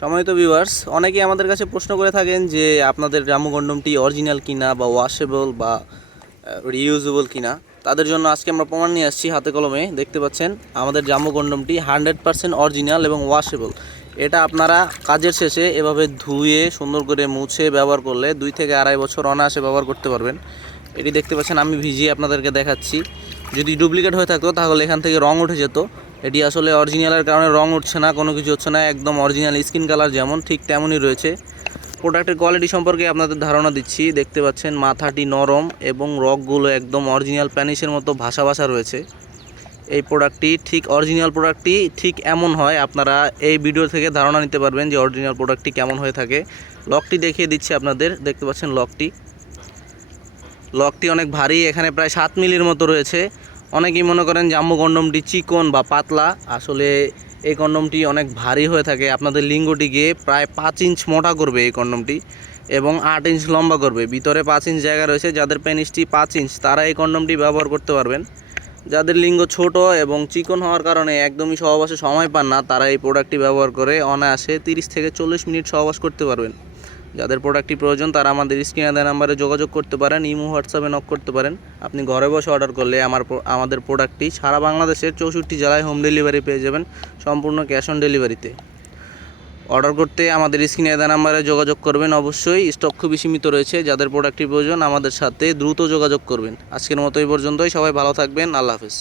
সম্মানিত ভিউয়ার্স, অনেকেই আমাদের কাছে প্রশ্ন করে থাকেন যে আপনাদের জাম্বো কন্ডমটি অরিজিনাল কিনা বা ওয়াশেবল বা রিইউজেবল কিনা। তাদের জন্য আজকে আমরা প্রমাণ নিয়ে আসছি হাতে কলমে। দেখতে পাচ্ছেন আমাদের জাম্বো কন্ডমটি 100% অরিজিনাল এবং ওয়াশেবল। এটা আপনারা কাজের শেষে এভাবে ধুয়ে সুন্দর করে মুছে ব্যবহার করলে 2 থেকে 2.5 বছর অনায়াসে ব্যবহার করতে পারবেন। এটি দেখতে পাচ্ছেন আমি ভিজিয়ে আপনাদেরকে দেখাচ্ছি। যদি ডুপ্লিকেট হয়ে থাকতো তাহলে এখান থেকে রং উঠে যেত। এটি আসলে অরিজিনালের কারণে রং উঠছে না, কোনো কিছু হচ্ছে না, একদম অরিজিনাল স্কিন কালার যেমন ঠিক তেমনই রয়েছে। প্রোডাক্টের কোয়ালিটি সম্পর্কে আপনাদের ধারণা দিচ্ছি। দেখতে পাচ্ছেন মাথাটি নরম এবং রগগুলো একদম অরিজিনাল প্যানিসের মতো ভাসা ভাসা রয়েছে। এই প্রোডাক্টটি ঠিক অরিজিনাল প্রোডাক্টটি ঠিক এমন হয়, আপনারা এই ভিডিও থেকে ধারণা নিতে পারবেন যে অরিজিনাল প্রোডাক্টটি কেমন হয়ে থাকে। লকটি দেখিয়ে দিচ্ছি আপনাদের। দেখতে পাচ্ছেন লকটি অনেক ভারী, এখানে প্রায় 7 মিলির মতো রয়েছে। অনেকেই মনে করেন জাম্বো কন্ডমটি চিকন বা পাতলা, আসলে এই কন্ডমটি অনেক ভারী হয়ে থাকে। আপনাদের লিঙ্গটিকে প্রায় 5 ইঞ্চ মোটা করবে এই কন্ডমটি এবং 8 ইঞ্চ লম্বা করবে। ভিতরে 5 ইঞ্চ জায়গা রয়েছে। যাদের পেনিসটি 5 ইঞ্চ তারা এই কন্ডমটি ব্যবহার করতে পারবেন। যাদের লিঙ্গ ছোট এবং চিকন হওয়ার কারণে একদমই সহবাসে সময় পান না, তারা এই প্রোডাক্টটি ব্যবহার করে অনায়াসে 30 থেকে 40 মিনিট সহবাস করতে পারবেন। যাদের প্রোডাক্টটি প্রয়োজন তারা আমাদের স্ক্রিনে দেওয়া নাম্বারে যোগাযোগ করতে পারেন, ইমো হোয়াটসঅ্যাপে নক করতে পারেন। আপনি ঘরে বসে অর্ডার করলে আমাদের প্রোডাক্টটি সারা বাংলাদেশের 64 জেলায় হোম ডেলিভারি পেয়ে যাবেন, সম্পূর্ণ ক্যাশ অন ডেলিভারিতে। অর্ডার করতে আমাদের স্ক্রিনে দেওয়া নাম্বারে যোগাযোগ করবেন। অবশ্যই স্টক খুবই সীমিত রয়েছে। যাদের প্রোডাক্টটি প্রয়োজন আমাদের সাথে দ্রুত যোগাযোগ করবেন। আজকের মতো এই পর্যন্তই। সবাই ভালো থাকবেন। আল্লাহ হাফেজ।